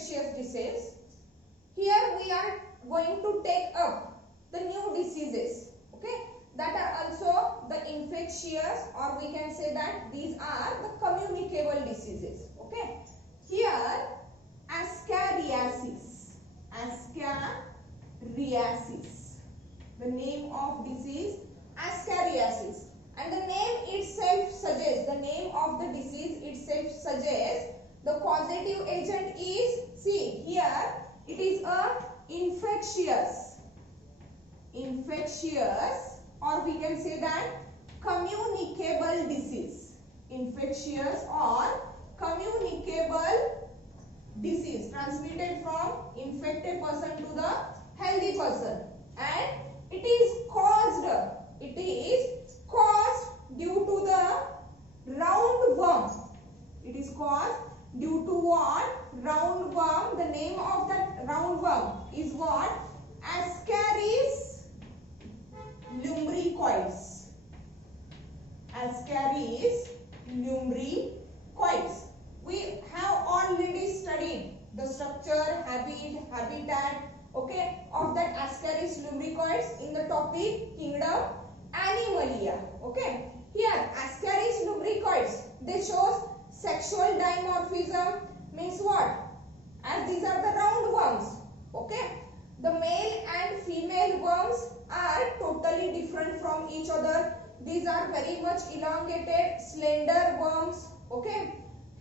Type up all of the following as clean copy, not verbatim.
infectious disease. Here we are going to take up the new diseases, okay, that are also the infectious, or we can say that these are the communicable diseases, okay. Here ascariasis, the name of disease ascariasis, and the name itself suggests, the name of the disease itself suggests the causative agent is, see here, it is a infectious, or we can say that communicable disease, infectious or communicable disease transmitted from infected person to the healthy person, and it is caused due to the roundworm. It is caused due to what? Roundworm. The name of that roundworm is what? Ascaris lumbricoides. Ascaris lumbricoides. We have already studied the structure, habitat, okay, of that Ascaris lumbricoides in the topic kingdom Animalia, okay. Here Ascaris lumbricoides, they show sexual dimorphism, means what? As these are the roundworms, okay. The male and female worms are totally different from each other. These are very much elongated, slender worms, okay,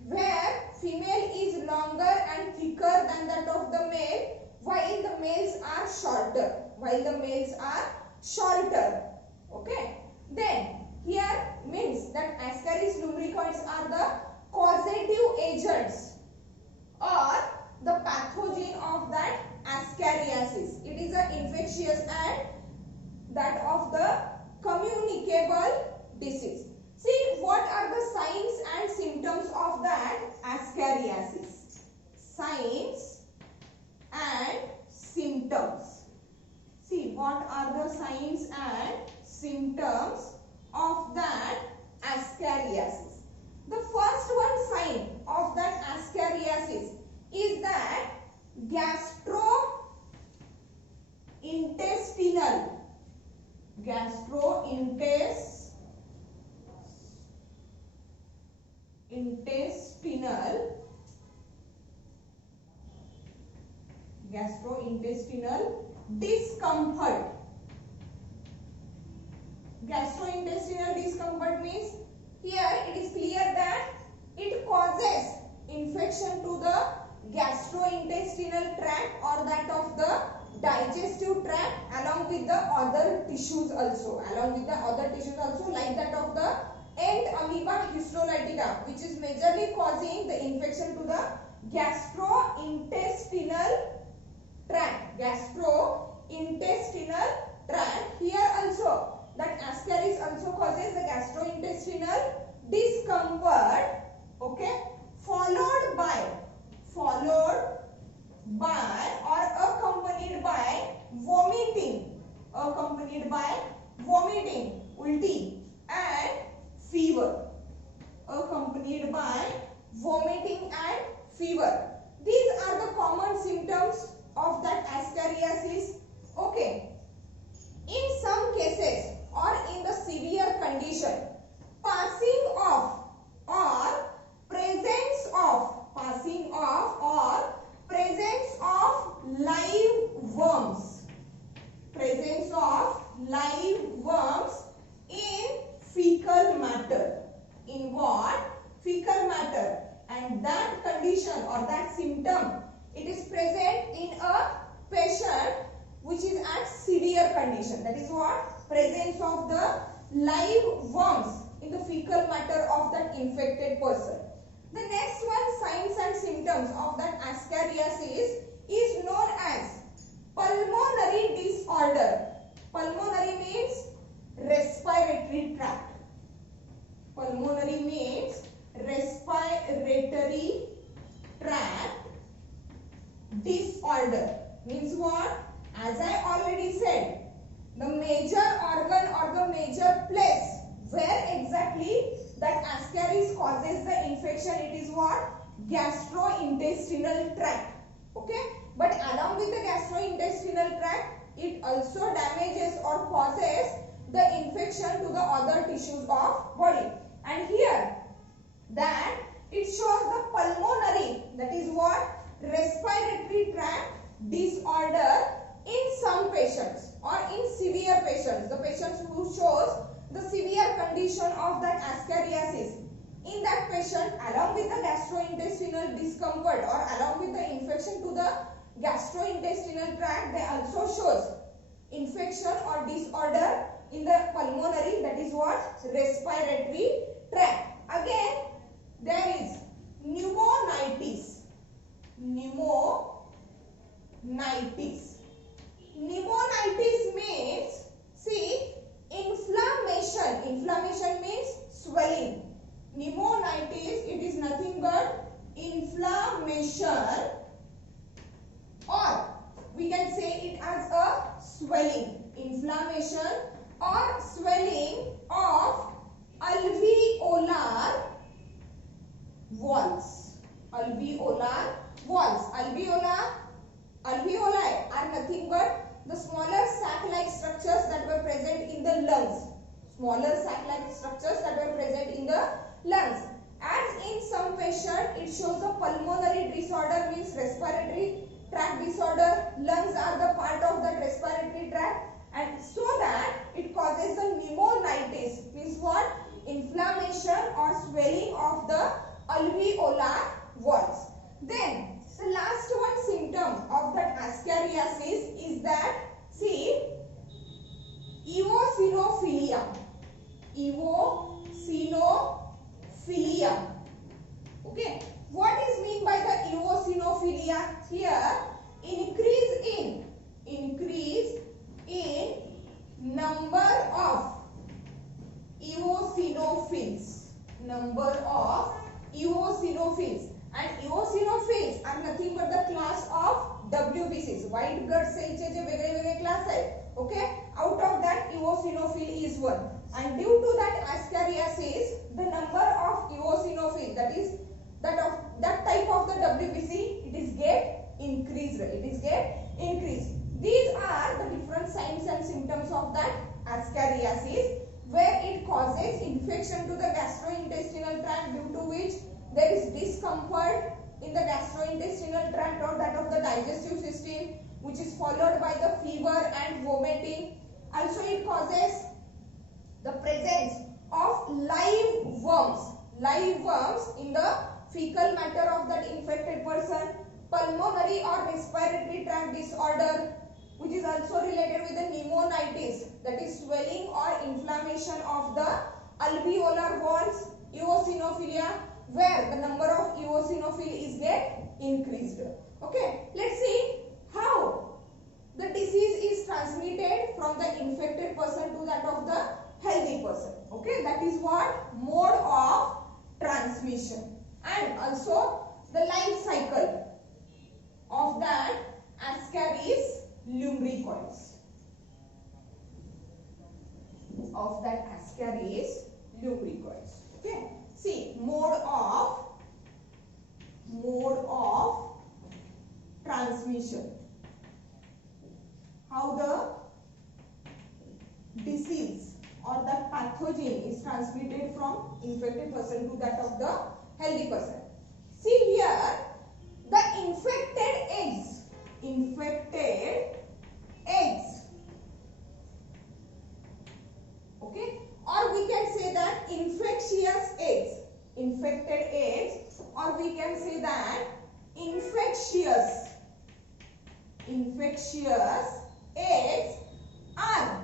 where female is longer and thicker than that of the male, while the males are shorter, okay. Then here means that Ascaris lumbricoides are the causative agents or the pathogen of that ascariasis. It is an infectious and that of the communicable disease. See, what are the signs and symptoms of that ascariasis? Signs and symptoms. See, what are the signs and symptoms of that ascariasis? The first one sign of that ascariasis is that gastrointestinal discomfort. Gastrointestinal discomfort means here it is clear that it causes infection to the gastrointestinal tract or that of the digestive tract along with the other tissues also, like that of the ant amoeba histolytica, which is majorly causing the infection to the gastrointestinal tract. Here also that ascaris also causes the gastrointestinal discomfort, okay, followed by or accompanied by vomiting, ulti, and fever, These are the common symptoms of that ascariasis, okay. In some cases or in the severe condition, passing off or presence of live worms in fecal matter. In what? Fecal matter. And that condition or that symptom, it is present in a patient which is at severe condition. That is what? Presence of the live worms in the fecal matter of that infected person. The next one, signs and symptoms of that ascariasis, is known as pulmonary disorder. Pulmonary means respiratory tract. Pulmonary means respiratory tract disorder. Means what? As I already said, the major organ or the major place where exactly that ascaris causes the infection, it is what? Gastrointestinal tract. Okay, but along with the gastrointestinal tract, it also damages or causes the infection to the other tissues of body. And here that it shows the pulmonary, that is what, respiratory tract disorder in some patients or in severe patients, the patients who shows the severe condition of that ascariasis. In that patient, along with the gastrointestinal discomfort or along with the infection to the gastrointestinal tract, they also shows infection or disorder in the pulmonary, that is what, respiratory tract. Again, there is pneumonitis. Pneumonitis. Pneumonitis means, see, inflammation. Inflammation means swelling. Pneumonitis, it is nothing but inflammation, or we can say it as a swelling. Inflammation or swelling of alveolar walls. Alveolar walls. Alveoli are nothing but the smaller sac-like structures that were present in the lungs. Smaller sac-like structures that were present in the lungs. As in some patient, it shows a pulmonary disorder, means respiratory tract disorder. Lungs are the part of that respiratory tract, and so that it causes the pneumonitis, means what, inflammation or swelling of the alveolar walls. Then the last one symptom of that ascariasis is that, see, eosinophilia. Eosinophilia. Okay, what is mean by the eosinophilia? Here, increase in number of eosinophils. Number of eosinophils. And eosinophils are nothing but the class of WBCs, white blood cells चे जे वेगळे वेगळे class आहेत. Okay, out of that eosinophil is one, and due to that ascariasis, the number of eosinophil, that is that type of the WBC, it is get increased. These are the different signs and symptoms of that ascariasis, where it causes infection to the gastrointestinal tract, due to which there is discomfort in the gastrointestinal tract or that of the digestive system, which is followed by the fever and vomiting. Also, it causes the presence of live worms in the fecal matter of that infected person. Pulmonary or respiratory tract disorder, which is also related with the pneumonitis, that is swelling or inflammation of the alveolar walls. Eosinophilia, where the number of eosinophil is get increased. Okay, let's see how the disease is transmitted from the infected person to that of the healthy person. Okay, that is what mode of transmission, and also the life cycle of that Ascaris lumbricoides. Okay, see, mode of transmission. How the disease or the pathogen is transmitted from infected person to that of the healthy person. See here, the infected eggs, okay, or we can say that infectious eggs, or we can say that infectious eggs are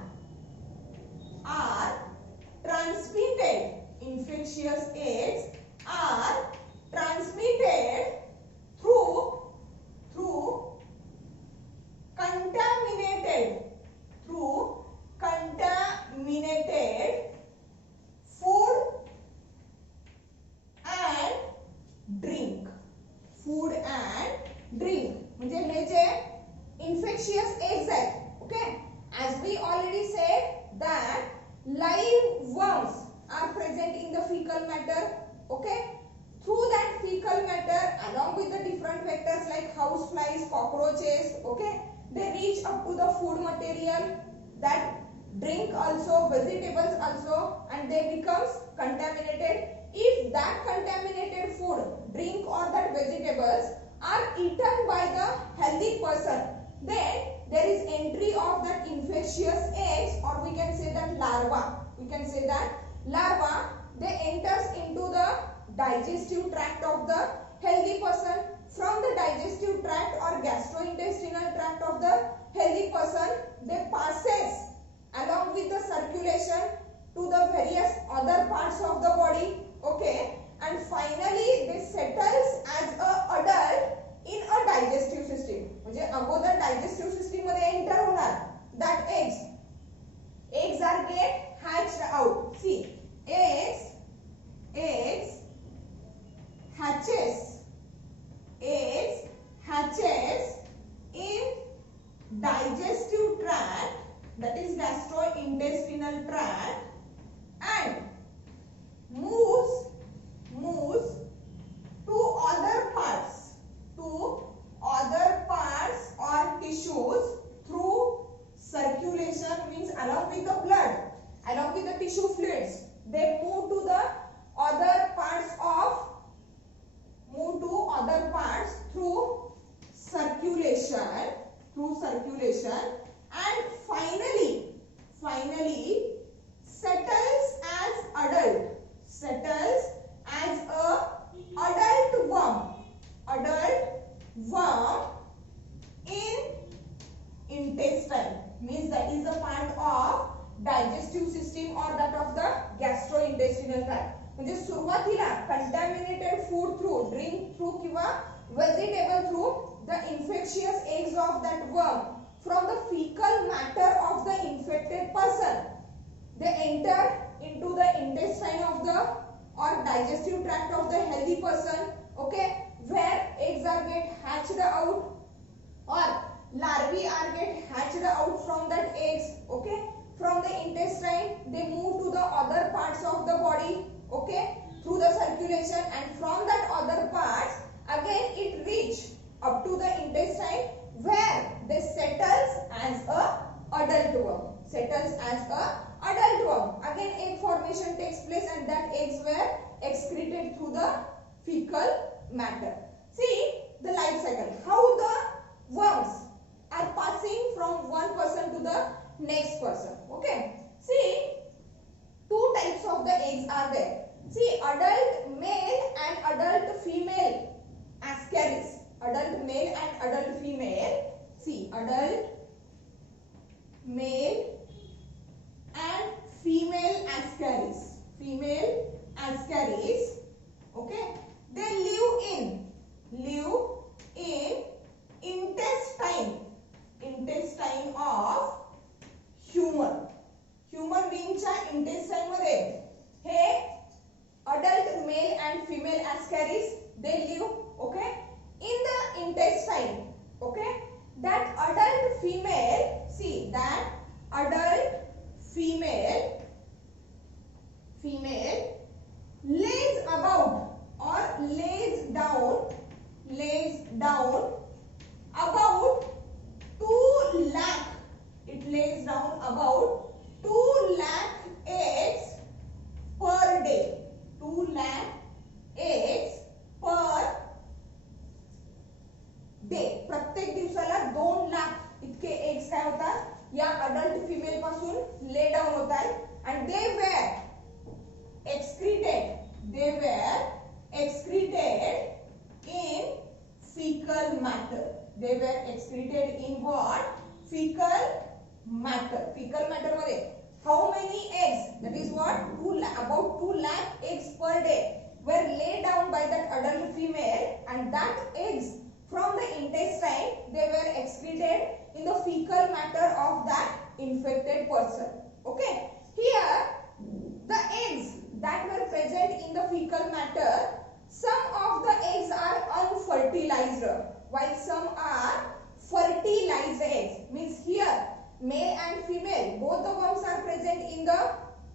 transmitted. Infectious eggs are transmitted through contaminated food and drink. म्हणजे हे जे infectious eggs आहेत. Okay, as we already said that live worms are present in the fecal matter. Okay, through that fecal matter along with the different vectors like house flies, cockroaches, okay, they reach up to the food material, that drink also, vegetables also, and they becomes contaminated. If that contaminated food, drink or that vegetables are eaten by the healthy person, then there is entry of that infectious eggs, or we can say that larva. We can say that larva, they enters into the digestive tract of the healthy person. From the digestive tract or gastrointestinal tract of the healthy person, they passes along with the circulation to the various other parts of the body, okay, and finally they settles as a adult in a digestive system. म्हणजे अगोदर digestive system मध्ये enter होणार that eggs are get hatched out. See, eggs hatches in digestive tract, that is gastrointestinal tract, and moves to other parts or tissues through circulation, means along with the blood, along with the tissue fluids, they move to other parts through circulation, and finally settles as a adult worm in intestine, means that is a part of digestive system or that of the gastrointestinal tract. म्हणजे सुरुवातीला contaminated food through, drink through किंवा vegetable through the infectious eggs of that worm from the fecal matter of the infected person, they enter into the intestine of the or digestive tract of the healthy person, okay, where eggs are get hatched out or larvae are get hatched out from that eggs, okay, from the intestine they move to the other parts of the body, okay, through the circulation, and from that other parts again it reach up to the intestine where they settles as a adult worm. Again egg formation takes place and that eggs were excreted through the fecal matter. See the life cycle, how the worms are passing from one person to the next person, okay. See, two types of the eggs are there. See, adult male and adult female ascaris. Adult male and adult female. See, adult male and female ascaris. Okay. They live in intestine of human beingच्या intestine मध्ये हे adult male and female ascaris, they live, okay, in the intestine, okay. That adult female, see, that adult female lays about or lays down about 2 lakh, it lays down about 2 lakh eggs per day. 2 lakh eggs per day. प्रत्येक दिवसाला 2 लाख इतके eggs काय होतात या adult female पासून lay down होतात, and they were excreted in fecal matter. They were excreted in what? Fecal matter. Fecal matter मध्ये how many eggs? That is what? About 2 lakh eggs per day were laid down by that adult female, and that eggs from the intestine they were excreted in the fecal matter of that infected person. Okay. Here the eggs that were present in the fecal matter, some of the eggs are unfertilized while some are fertilized eggs. Means here male and female both the worms are present in the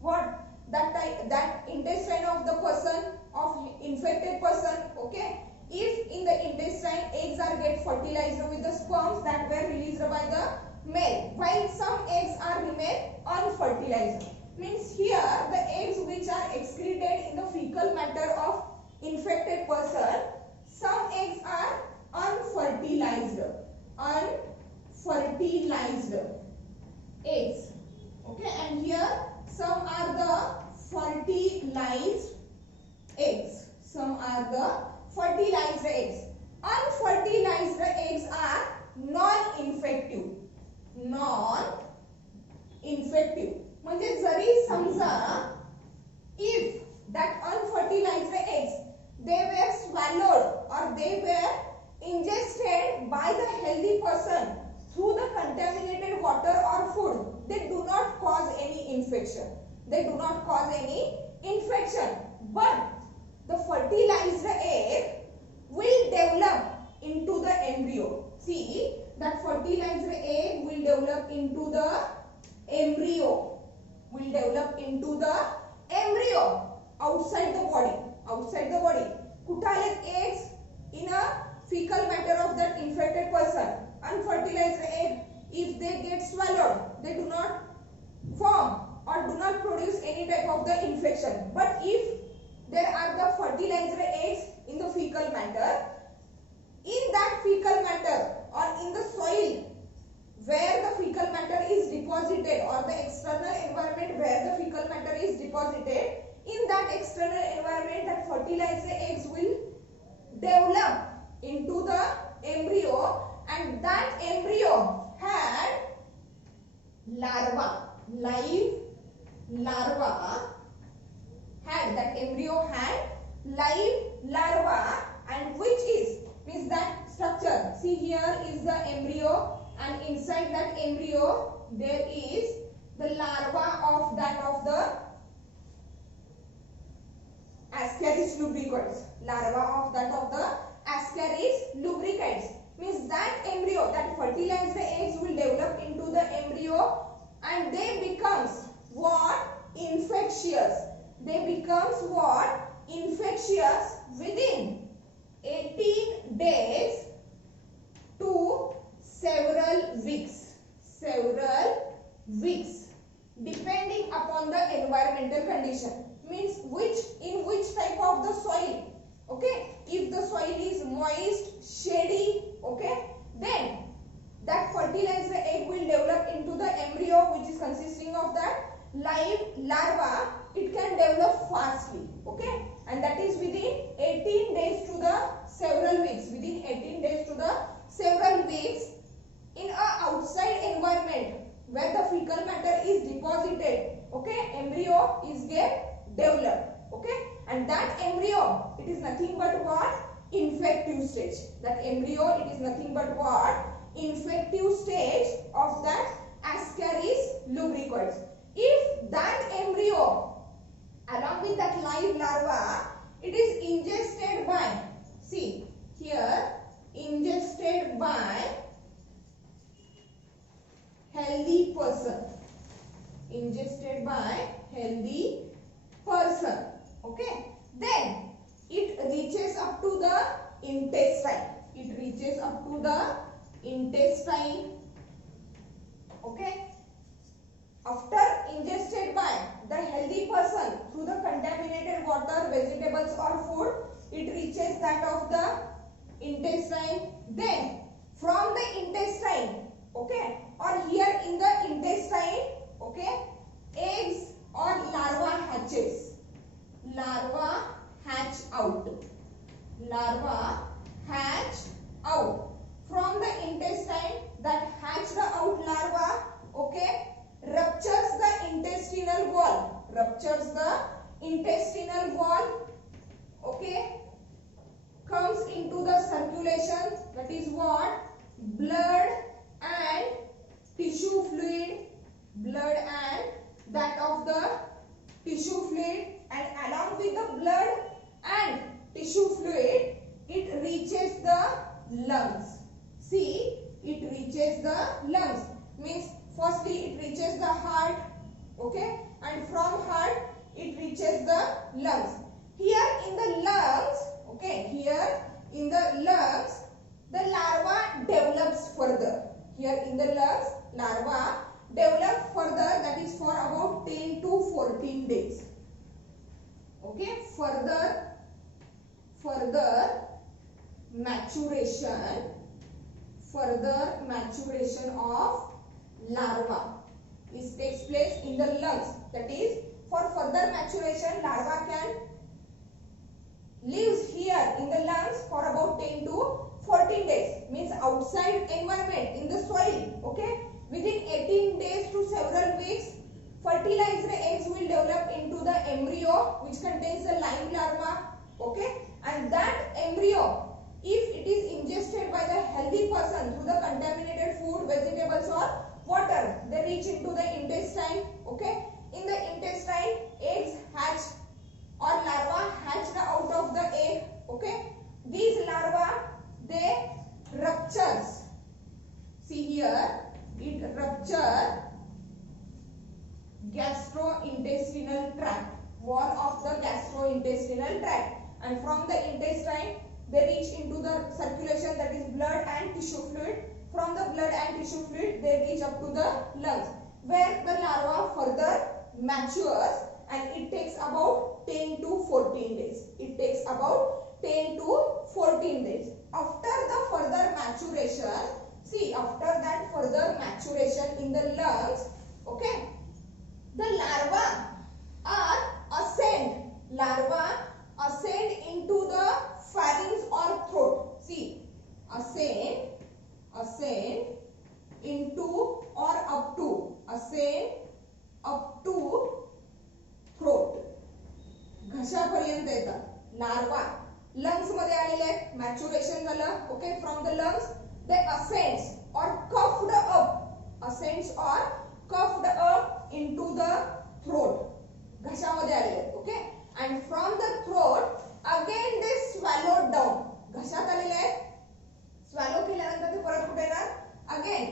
what? that intestine of the person, of infected person. Okay, if in the intestine eggs are get fertilized with the sperms that were released by the male, while some eggs are remain unfertilized. Means here the eggs which are excreted in the fecal matter of infected person, some eggs are unfertilized eggs. Okay, and here some are the fertilized eggs. Some are the fertilized eggs. Unfertilized eggs are non-infective. म्हणजे जरी समजा if that unfertilized eggs they were swallowed or they were ingested by the healthy person through the contaminated water or food, they do not cause any infection. But the fertilized egg will develop into the embryo. See, that fertilized egg will develop into the embryo. Outside the body. कुठे आलेत eggs? In a fecal matter of that infected person. Unfertilized egg, if they get swallowed, they do not form or do not produce any type of the infection. But if there are the fertilized eggs in the fecal matter, in that fecal matter or in the soil where the fecal matter is deposited, or the external environment where the fecal matter is deposited, in that external environment that fertilized eggs will develop into the embryo, and that embryo had larva, live larva, and which is means that structure. See, here is the embryo, and inside that embryo there is the larva of the Ascaris lubricans. Means that embryo, that fertilized eggs will develop into the embryo, and they becomes what? Infectious. Within 18 days to several weeks, depending upon the environmental condition. Means in which type of the soil. Okay, if the soil is moist, shady, okay, then that fertilized egg will develop into the embryo, which is consisting of that live larva. It can develop fastly, okay, and that is within 18 days to the several weeks. In a outside environment where the fecal matter is deposited, okay, embryo is get developed, okay, and that embryo, it is nothing but what? Infective stage. Infective stage of that Ascaris lubricans. If that embryo along with that live larva, it is ingested by, see here, ingested by healthy person, okay, then it reaches up to the intestine. Okay, after ingested by the healthy person through the contaminated water, vegetables or food, it reaches that of the intestine. Then from the intestine, okay, or here in the intestine, okay, eggs or larva hatches. Larva hatch out. From the intestine, that hatched out larva, okay, ruptures the intestinal wall. Okay, comes into the circulation, that is what? Blood and tissue fluid, that of the tissue fluid, and along with the blood and tissue fluid, it reaches the lungs. See, it reaches the lungs. Means firstly it reaches the heart, okay, and from heart it reaches the lungs. Here in the lungs, okay, here in the lungs, the larva develops further. Here in the lungs, larva develop further, that is for about 10 to 14 days. Okay, further maturation of larva takes place in the lungs. That is, for further maturation, larva can lives here in the lungs for about 10 to 14 days. Means outside environment in the soil. Okay, within 18 days to several weeks, fertilized eggs will develop into the embryo, which contains the live larva. Okay, and that embryo, if it is ingested by the healthy person through the contaminated food, vegetables or water, they reach into the intestine. Okay, in the intestine, eggs hatch or larva hatched out of the egg. Okay, these larvae, they ruptures. See here, it rupture gastrointestinal tract, wall of the gastrointestinal tract, and from the intestine they reach into the circulation, that is blood and tissue fluid. From the blood and tissue fluid they reach up to the lungs, where the larva further matures, and it takes about 10 to 14 days. It takes about 10 to 14 days. After the further maturation, see, after that further maturation in the lungs, okay, the larva ascend into the pharynx or throat. See, ascend into or ascend up to throat. घशापर्यंत येतात larva. Lungs मध्ये आलेले आहेत, maturation झालं. Okay, from the lungs they ascends or cuffed up into the throat. घशामध्ये आलेले आहेत. Okay, and from the throat again they swallowed down. घशात आलेले आहेत, स्वॅलो केल्यानंतर ते परत कुठे येणार? Again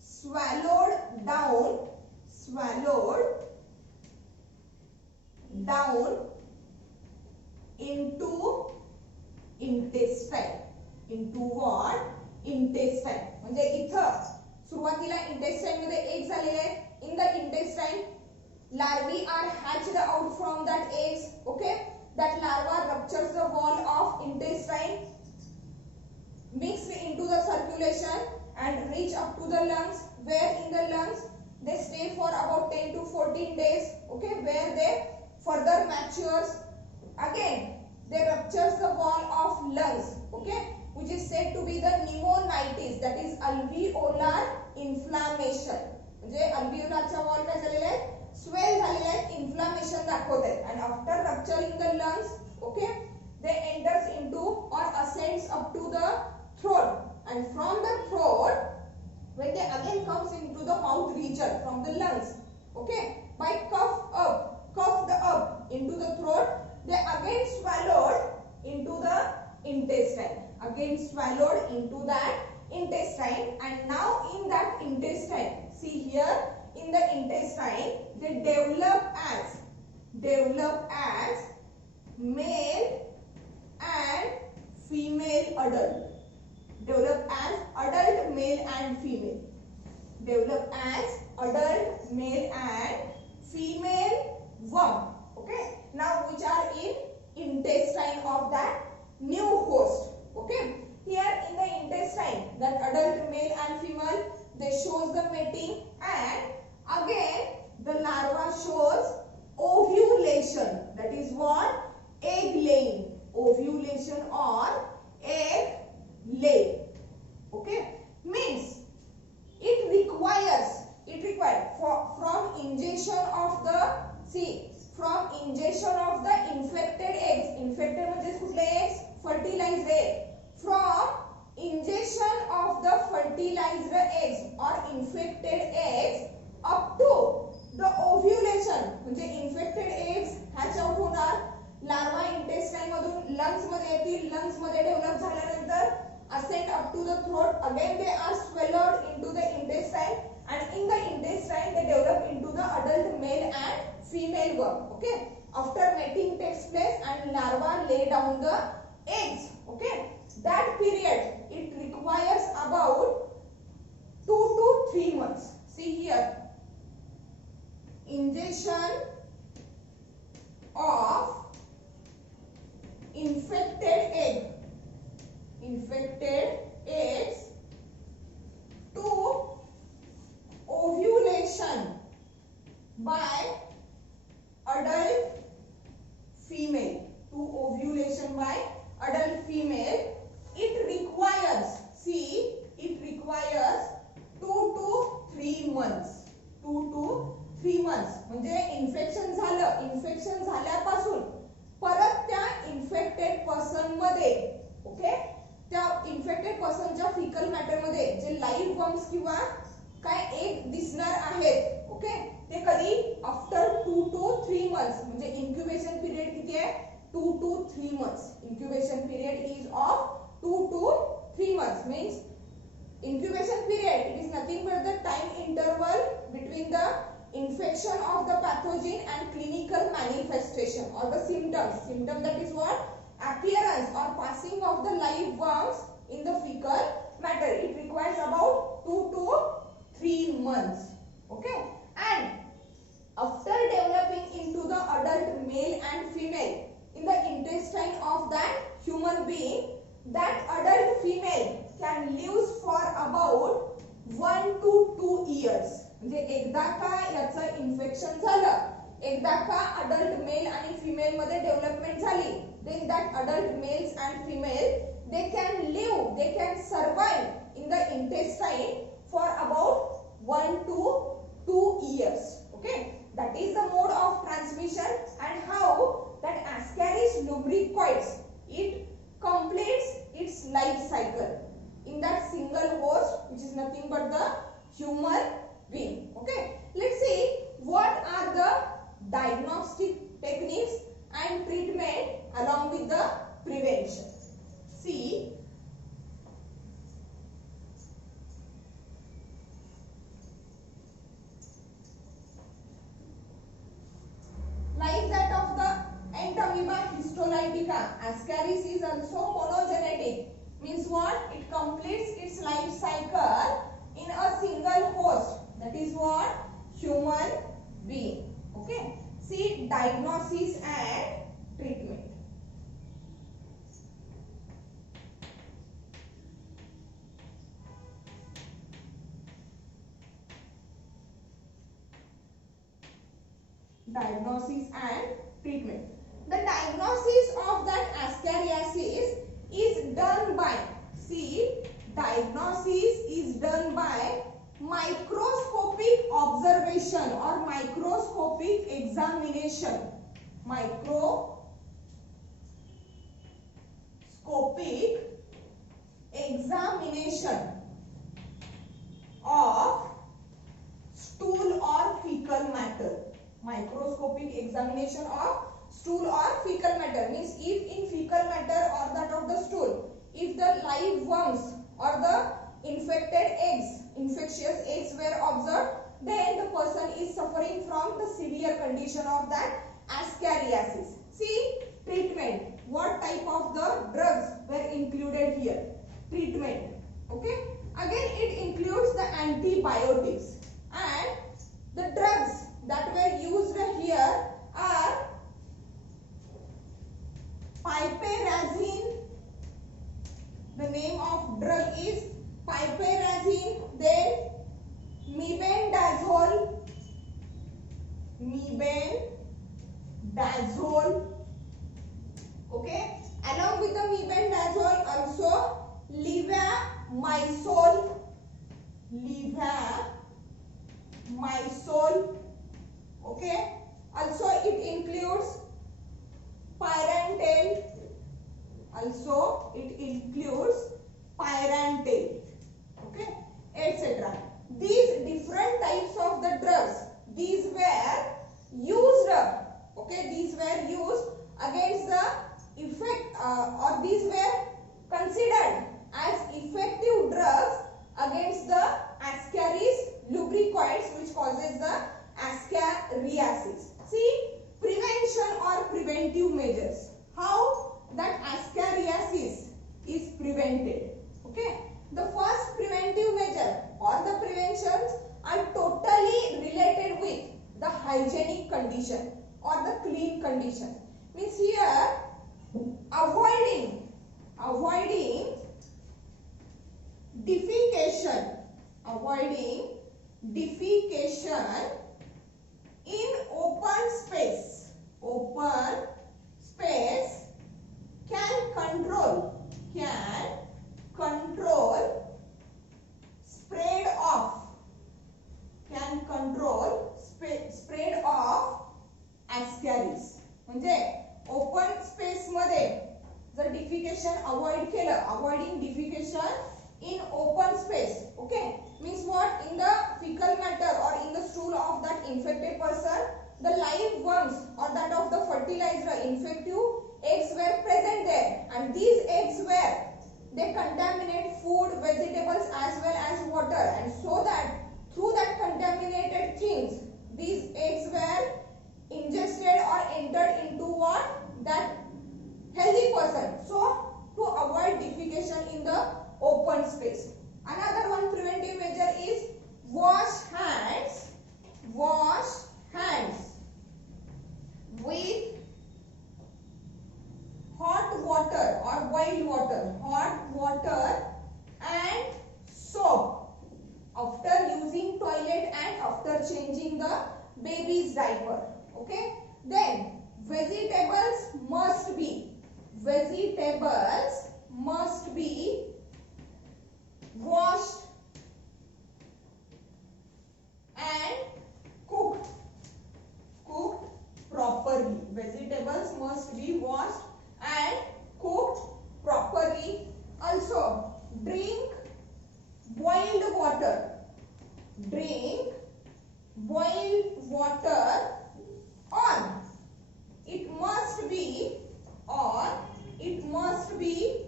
swallowed down into intestine. Into what? Intestine. म्हणजे इथं सुरुवातीला इंटेस्टाइन मध्ये एग्स आलेले आहेत. In the intestine, larvae are hatched out from that eggs. Okay, that larva ruptures the wall of intestine, mixed into the circulation and reach up to the lungs, where in the lungs they stay for about 10 to 14 days. Okay, where they further matures. Again they ruptures the wall of lungs. Okay, which is said to be the pneumonitis, that is alveolar inflammation. म्हणजे अल्व्हिओलारचा wall काय झालेला आहे? Swell झालेला आहे, inflammation दाखवते. and after rupturing the lungs, okay, they enters into or ascends up to the throat, and from the throat when they again comes into the mouth region from the lungs, okay, by cuffed up into the throat, they again swallowed into the intestine, and now in that intestine, see here, in the intestine they develop as male and female adult. Develop as adult male and female. Develop as adult male and female worm. Okay, now which are in intestine of that new host. Okay, here in the intestine, that adult male and female, they shows the mating, and again the larva shows ovulation. That is what? Egg laying. Ovulation or egg lay. Okay, means it requires from ingestion of the infected eggs. Infected म्हणजे कुठले eggs? Fertilized egg. From ingestion of the fertilized eggs or infected eggs up to the ovulation, म्हणजे infected eggs hatch out होणार, larva intestine मधून lungs मध्ये येतील, lungs मध्ये develop झाल्यानंतर ascend up to the throat, again they are swallowed into the intestine, and in the intestine they develop into the adult male and female worm. Okay, down the eggs. Okay, that period it requires about 2 to 3 months. See here, ingestion of infected eggs to ovulation by adult female, it requires, see, it requires 2 to 3 months. 2 to 3 months म्हणजे infection झाल्यापासून परत त्या infected person मध्ये, okay, त्या infected पर्सनच्या fickle matter मध्ये जे live worms किंवा काय egg दिसणार आहेत, ओके, ते कधी आफ्टर 2 to 3 months म्हणजे इन्क्युबेशन पिरियड किती आहे 2 to 3 months. Incubation period is of 2 to 3 months. Means incubation period, it is nothing but the time interval between the infection of the pathogen and clinical manifestation or the symptoms. Symptom, that is what? Appearance or passing of the live worms in the fecal matter. It requires about 2 to 3 months. Okay, and after developing into the adult male and female in the intestine of that human being, that adult female can live for about 1 to 2 years. म्हणजे एकदा का याचं infection झालं, एकदा का adult mail आणि female मध्ये development झाली, then that adult males and female they can live, they can survive in the intestine for about 1 to 2 years. Okay, that is the mode of transmission and how that Ascaris lubricoids it completes its life cycle in that single host, which is nothing but the human being. Okay, let's see what are the diagnostic techniques and treatment along with the prevention. See, like that of the Entamoeba histolytica, Ascaris is also monogenetic. Means what? It completes its life cycle in a single host. That is what? Human being. Okay. See, diagnosis and treatment. Diagnosis and treatment. The diagnosis of that Ascariasis is done by, see, diagnosis is done by microscopic observation or microscopic examination. Microscopic examination of stool or fecal matter. Microscopic examination of stool or fecal matter means if in fecal matter or that of the stool, if the live worms or the infected eggs, infectious eggs were observed, then the person is suffering from the severe condition of that Ascariasis. See, treatment. What type of the drugs were included here? Treatment. Okay. Again, it includes the antibiotics, and the drugs that were used here are piperazine. The name of drug is piperazine. Then mebendazole. Okay. Along with the mebendazole, also levamisole. Okay. Also it includes pyrantel. Okay, etc. These different types of the drugs, these were used. Okay, these were used against the effect, or these were considered as effective drugs against the Ascaris lubricoids, which causes the Ascariasis. See, prevention or preventive measures. How that condition or the clean condition. Means here avoiding defecation, in open space can control spread of ascaris. म्हणजे open space मध्ये जर defecation avoid केलं, avoiding defecation in open space, okay, means what, in the fecal matter or in the stool of that infected person, the live worms or that of the fertilized infective eggs were present there, and these eggs they contaminate food, vegetables as well as water, and so that through that contaminated things these eggs were ingested or entered into what, that healthy person. So to avoid defecation in the open space. Another one preventive measure is wash hands with hot water and soap after using toilet and after changing the baby's diaper. Okay, then vegetables must be washed and cooked properly. Vegetables must be washed and cooked properly. Also, drink boiled water or it must be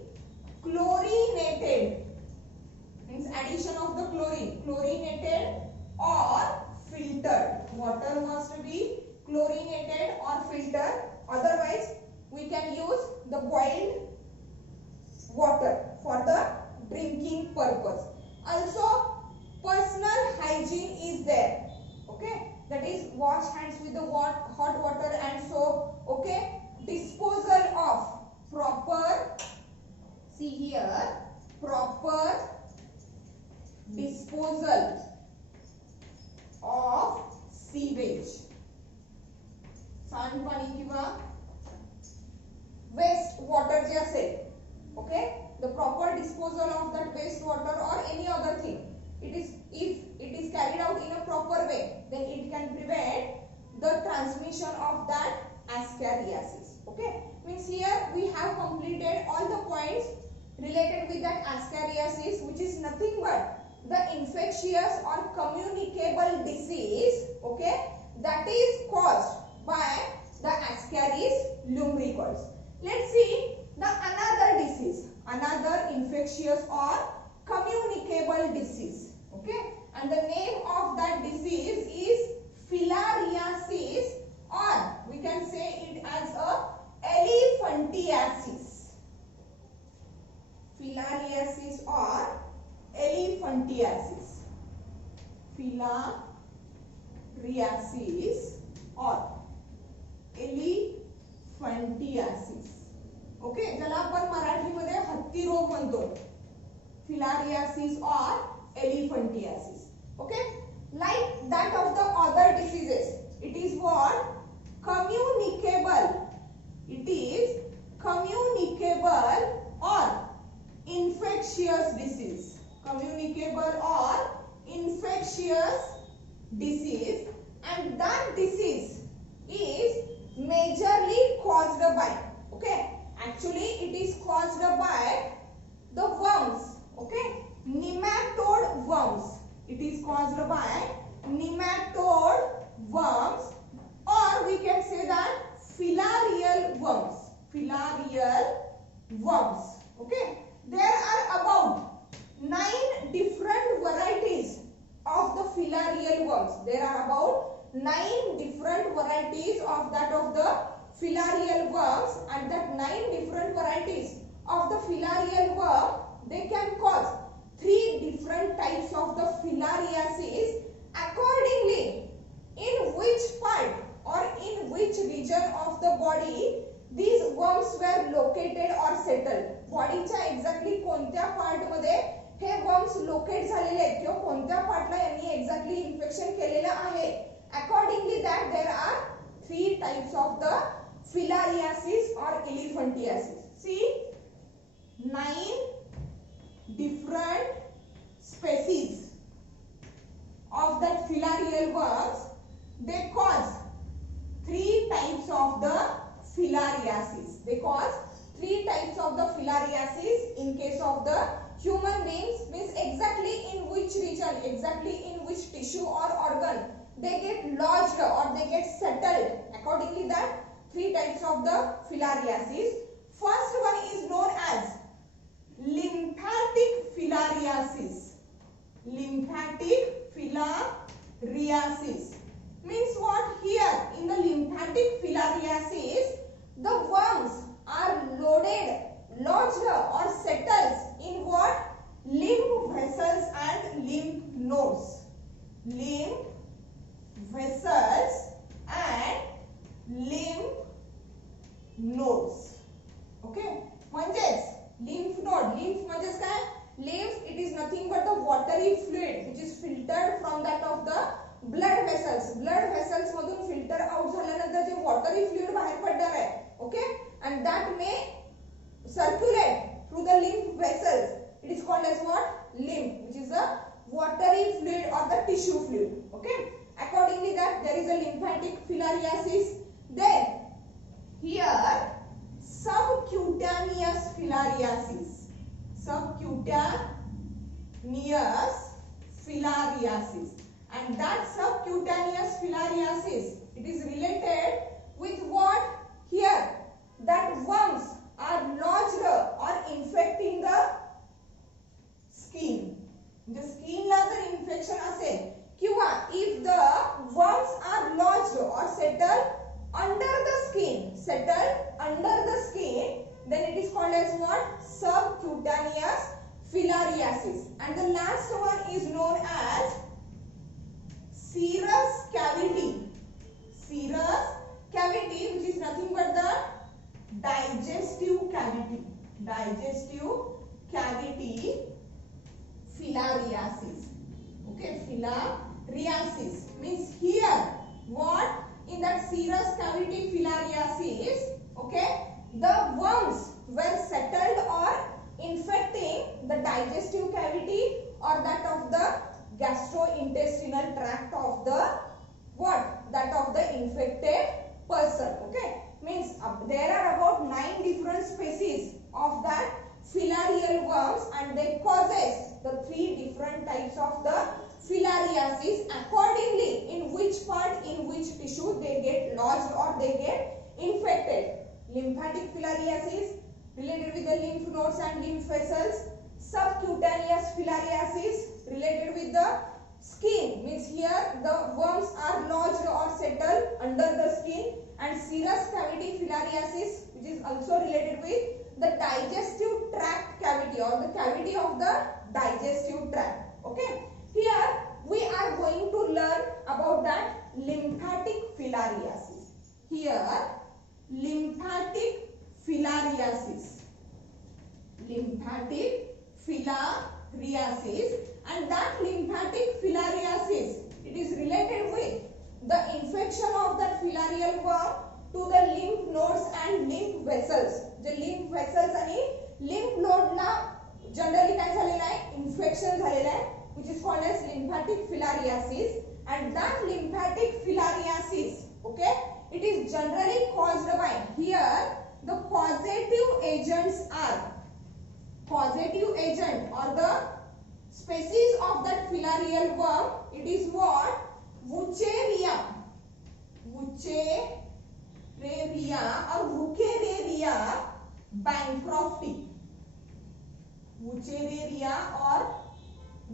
chlorinated, means addition of the chlorinated or filtered. Water must be chlorinated or filtered, otherwise we can use the boiled water for the drinking purpose. Also, personal hygiene is there, okay, that is wash hands with the hot water and soap, okay, disposal of proper disposal of sewage, सांडपाणी किंवा waste water जे असेल, okay, the proper disposal of that waste water or any other thing, if it is carried out in a proper way, then it can prevent the transmission of that ascariasis. Okay, means here we have completed all the points related with that ascariasis, which is nothing but the infectious or communicable disease, okay, that is caused by the Ascaris lumbricoides. Let's see the another disease, another infectious or communicable disease, okay, and the name of that disease is filariasis, or we can say it as a elephantiasis. Filariasis or elephantiasis. Filariasis or elephantiasis. Okay, ज्याला आपण मराठीमध्ये हत्ती रोग म्हणतो, filariasis or elephantiasis. Okay, like that of the other diseases, it is what, communicable. It is communicable or infectious disease. Communicable or infectious disease, and that disease is majorly caused by, okay, actually it is caused by the worms, okay, nematode worms. It is caused by nematode worms, or we can say that filarial worms. Okay, there are about 9 different varieties of the filarial worms. There are about 9 different varieties of that of the filarial worms, and that 9 different varieties of the filarial worm, they can cause 3 different types of the filariasis accordingly in which part or in that there are 3 types of the filariasis or elephantiasis. See, 9 different species of that filarial worms, they cause 3 types of the filariasis. They cause 3 types of the filariasis in case of the human beings, means exactly in which region, exactly in which tissue or organ they get lodged or they get settled. Accordingly, that 3 types of the filariasis. First one is known as lymphatic filariasis. Lymphatic filariasis means what? Here in the lymphatic filariasis, the worms are loaded, lodged or settles in what? Lymph vessels and lymph nodes. Lymph vessels and lymph nodes. Okay, म्हणजेच lymph node, lymph म्हणजेच काय? Lymph, it is nothing but the watery fluid which is filtered from that of the blood vessels. Blood vessels मधून filter out झाल्यानंतर जे watery fluid बाहेर पडणार आहे, okay, and that may circulate through the lymph vessels. It is called as what? Lymph, which is the watery fluid or the tissue fluid. Okay. Accordingly, that there is a lymphatic filariasis. Then here subcutaneous filariasis. Subcutaneous filariasis, and that subcutaneous filariasis, it is related with what? Here that worms are lodged or infecting the skin. The skin ला जर infection असेल किंवा if the worms are lodged or settled under the skin, then it is called as what? Subcutaneous filariasis. And the last one is known as serous cavity. Serous cavity, which is nothing but the digestive cavity. Digestive cavity filariasis. Okay, filariasis means here what? In that serous cavity filariasis, okay, the worms were settled or infecting the digestive cavity or that of the gastrointestinal tract of the what? That of the infected person. Okay, means there are about 9 different species of that filarial worms, and they causes the 3 different types of the filariasis accordingly in which part, in which tissue they get lodged or they get infected. Lymphatic filariasis related with the lymph nodes and lymph vessels. Subcutaneous filariasis related with the skin, means here the worms are lodged or settled under the skin, and serous cavity filariasis, which is also related with the digestive tract cavity or the cavity of the digestive tract. Okay, here we are going to learn about that lymphatic filariasis. Here lymphatic filariasis, lymphatic filariasis, and that lymphatic filariasis, it is related with the infection of that filarial worm to the lymph nodes and lymph vessels. J lymph vessels आणि lymph node ला generally काय झालेलं आहे? Infection झालेलं आहे, which is called as lymphatic filariasis, and that lymphatic filariasis, okay, it is generally caused by, here the causative agents are, causative agent or the species of that filarial worm, it is what? Wuchereria. Wuchereria or Wuchereria bancrofti. Wuchereria or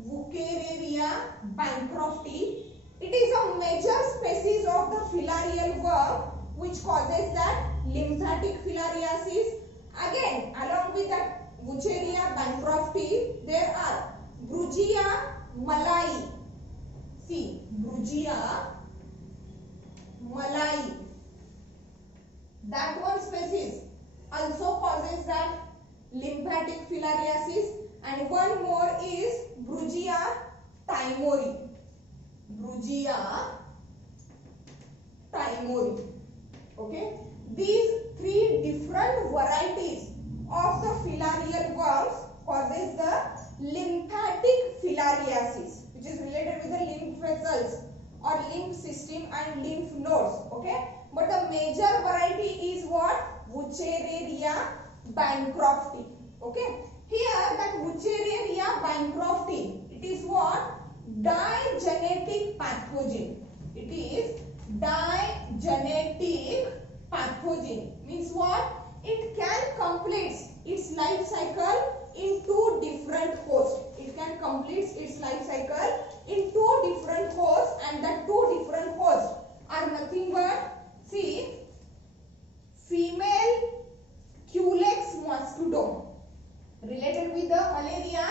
Wuchereria bancrofti. It is a major species of the filarial worm which causes that lymphatic filariasis. Again, along with that Wuchereria bancrofti, there are Brugia malai. See, Brugia malai. That one species also causes that lymphatic filariasis, and one more is Brugia timori. Brugia primary. Okay, these three different varieties of the filarial worms causes the lymphatic filariasis, which is related with the lymph vessels or lymph system and lymph nodes. Okay, but the major variety is what? Wuchereria bancrofti. Okay, here that Wuchereria bancrofti, it is what? Digenetic pathogen. It is digenetic pathogen. Means what? It can complete its life cycle in two different hosts. It can complete its life cycle in two different hosts, and the two different hosts are nothing but, see, female Culex mosquito related with the malaria,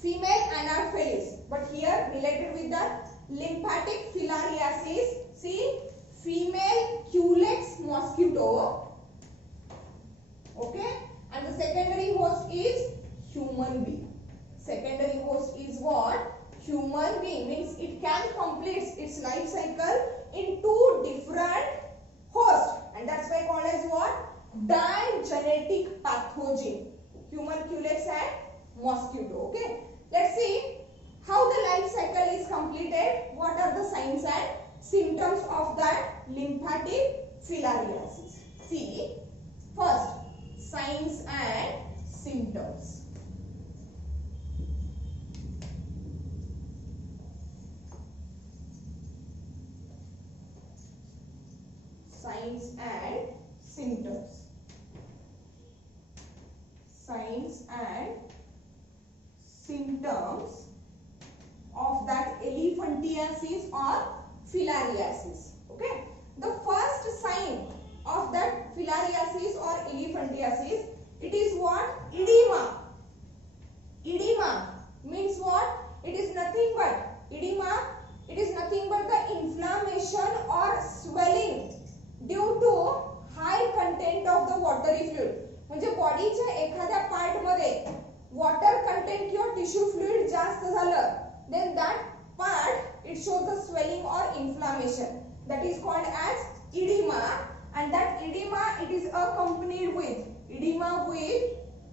female Anopheles, but here related with the lymphatic filariasis, see, female Culex mosquito. Okay, and the secondary host is human being. Secondary host is what? Human being. Means it can complete its life cycle in two different hosts, and that's why called as what? Digenetic pathogen. Human Culex and mosquito. Okay, let's see how the life cycle is completed. What are the signs and symptoms of that lymphatic filariasis? See, first, signs and symptoms. Signs and symptoms. Signs and symptoms of that elephantiasis or filariasis. Okay, the first sign of that filariasis or elephantiasis, it is what? Edema. Edema means what? It is nothing but edema. It is nothing but the inflammation or swelling due to high content of the watery fluid. म्हणजे बॉडीच्या एखाद्या part मध्ये water content किंवा tissue fluid जास्त झालं, then that part it shows the swelling or inflammation, that is called as edema, and that edema it is accompanied with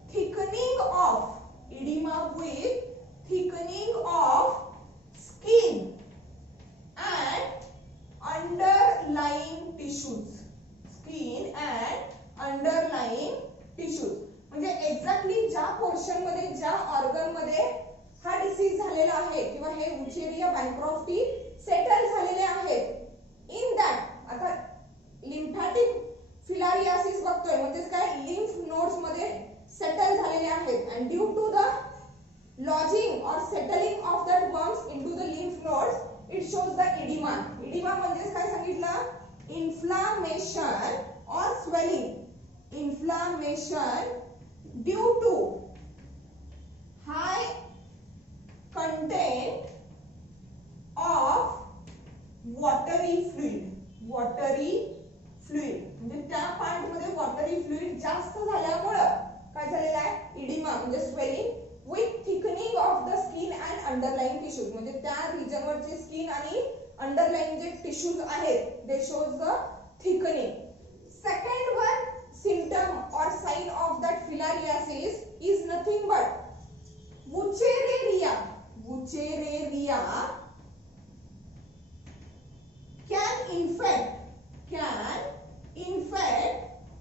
thickening of skin and underlying tissues. म्हणजे exactly ज्या portion मध्ये, ज्या organ मध्ये हा disease झालेला आहे किंवा हे Wuchereria बायक्रॉफ्टी settle झालेले आहेत, इन दॅट आता लिम्फॅटिक फिलारियासिस बघतोय, म्हणजे काय, लिम्फ नोड्स मध्ये सेटल झालेले आहेत, and due to the lodging or settling of that worms into the lymph nodes, it shows the edema. edema म्हणजे काय सांगितलं? Inflammation or swelling. Inflammation due to high content of watery fluid. म्हणजे त्या part मध्ये वॉटरी fluid जास्त झाल्यामुळे काय झालेलं आहे? इडिमा म्हणजे swelling with thickening of the skin and underlying tissues. म्हणजे त्या रिजनवरचे स्किन आणि अंडरलाइंग जे टिश्यूज आहेत, दे shows the thickening. Second one symptom or sign of that filariasis is nothing but wuchereria. Wuchereria can infect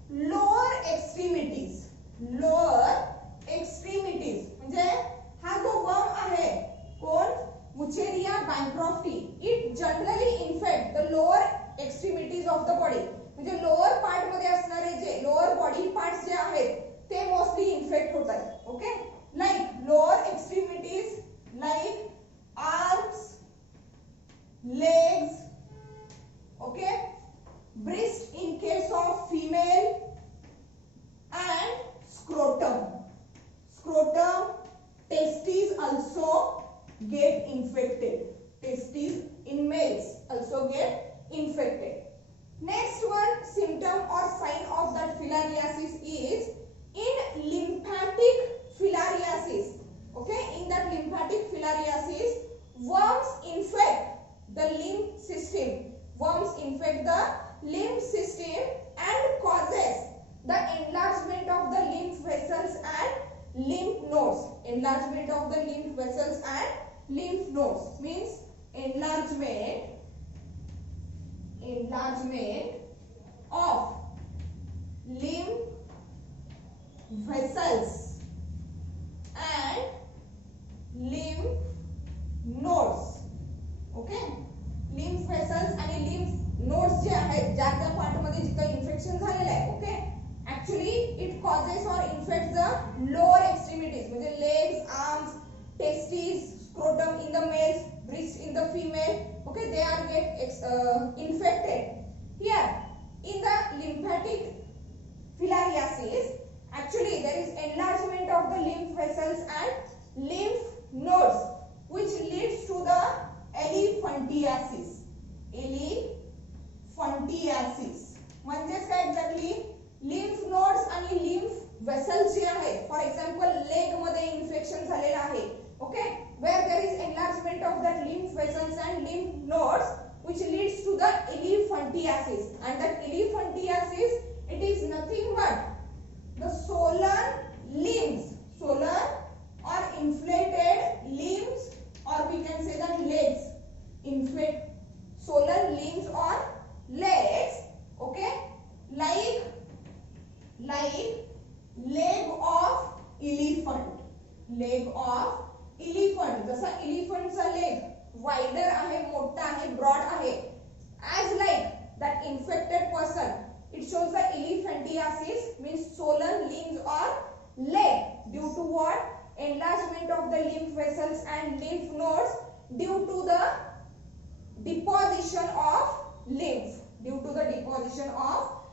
lower extremities. म्हणजे हा जो worm आहे, कोण? Wuchereria bancrofti, it generally infect the lower extremities of the body. म्हणजे lower part मध्ये असणारे जे lower body parts जे आहेत ते मोस्टली इन्फेक्ट होतात. Okay, like lower extremities like arms, legs, okay, breast in case of female and scrotum, testes also get infected. Testes in males also get infected. Next one symptom or sign of that filariasis is in lymphatic filariasis. Okay, in that lymphatic filariasis, worms infect the lymph system. Worms infect the lymph nodes means enlargement of lymph vessels and lymph nodes. Okay, lymph vessels आणि lymph nodes जे आहेत ज्या त्या part मध्ये जिथे infection झालेलं आहे. Okay, actually it causes और infect the lower एक्स्ट्रीमिटीज म्हणजे legs, arms, testis, scrotum in the males, breast in the female. Okay, they are get infected here in the lymphatic filariasis. Actually there is enlargement of the lymph vessels and lymph nodes which leads to the elephantiasis. म्हणजेच काय exactly lymph nodes आणि lymph vessels जे आहेत, for example leg मध्ये infection झालेलं आहे. Okay, where there is enlargement of that lymph vessels and lymph nodes which leads to the elephantiasis, and that elephantiasis, it is nothing but the swollen limbs, swollen or inflated limbs, or we can say that legs, swollen limbs or legs. Okay, like leg of elephant, जसा elephantचा leg wider आहे, मोठा आहे, broad आहे, as like that infected person, it shows the elephantiasis means swollen limbs or leg due to what? Enlargement of the lymph vessels and lymph nodes due to the deposition of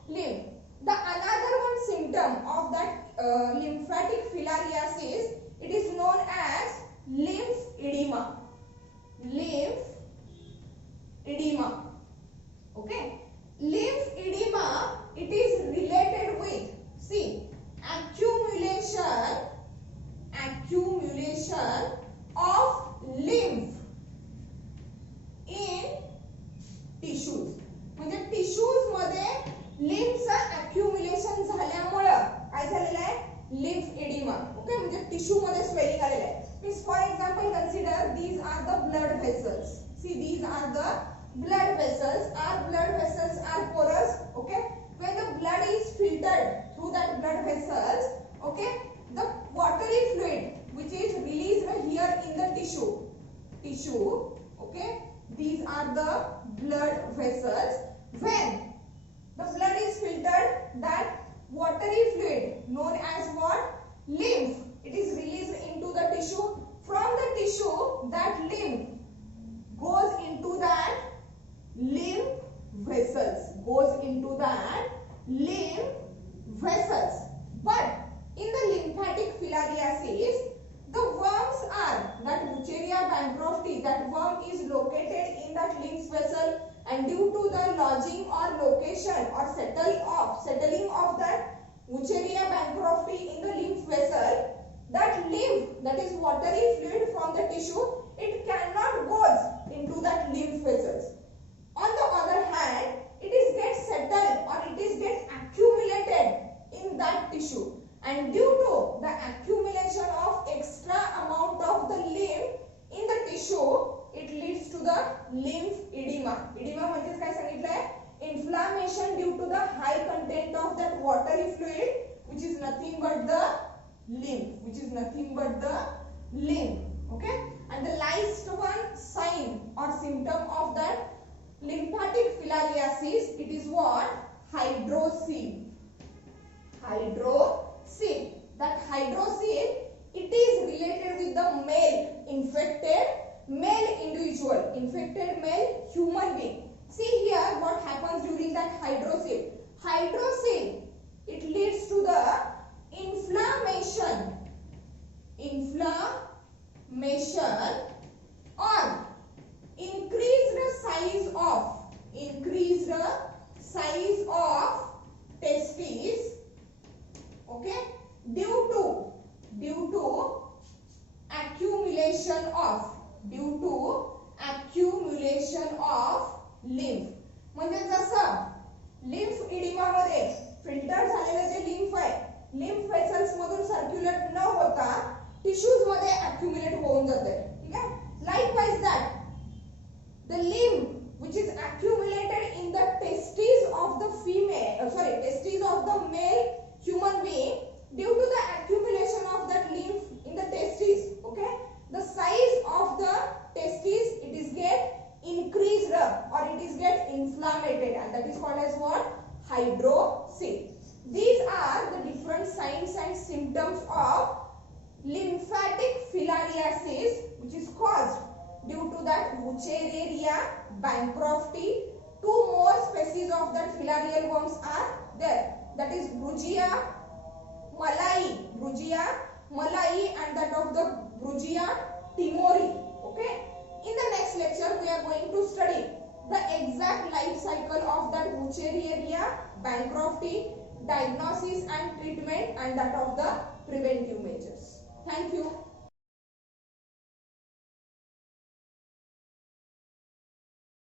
lymph. The another one symptom of that lymphatic filariasis, it is known as lymph edema. Okay, lymph edema, it is related with, see, accumulation of lymph in tissues. म्हणजे tissues मध्ये लिम्फचं accumulation झाल्यामुळे काय झालेलं आहे? Lymph oedema. Okay, म्हणजे tissue मध्ये swelling आलेलं आहे. Means for example consider these are the blood vessels. See, these are the blood vessels. Our blood vessels are porous. Okay, when the blood is filtered through that blood vessels, okay, the watery fluid which is released here in the tissue, okay, these are the blood vessels. When the blood is filtered, that watery fluid known as what? Lymph, it is released into the tissue. From the tissue, that lymph goes into that lymph vessels. But in the lymphatic filariasis, the worms are that Wucheria bancrofti, that worm is located in that lymph vessel, and due to the lodging or location or settling of that Wucheria bancrofti in the lymph vessel, that lymph, that is watery fluid from the tissue, it cannot go into that lymph vessels. On the other hand, it is get settled or it is get accumulated in that tissue, and due to the accumulation of extra amount of the lymph in the tissue, it leads to the lymph edema. Edema म्हणजे काय सांगितलंय? Inflammation due to the high content of that watery fluid, which is nothing but the lymph. Okay, and the last one sign or symptom of that lymphatic filariasis, it is what? Hydrocele. That hydrocele, it is related with the infected male human being. See here what happens during that hydrocele. It leads to the inflammation or increased size of testes. Okay, due to accumulation of lymph. म्हणजे जसं lymph edema मध्ये filter झालेलं जे lymph आहे, lymph vessels मधून circulate न होता tissues मध्ये accumulate होऊन जाते. ठीक आहे, Wuchereria bancrofti. Two more species of that filarial worms are there. That is Brugia malai and that of the Brugia timori. Okay. In the next lecture, we are going to study the exact life cycle of that Wuchereria bancrofti, diagnosis and treatment, and that of the preventive measures. Thank you.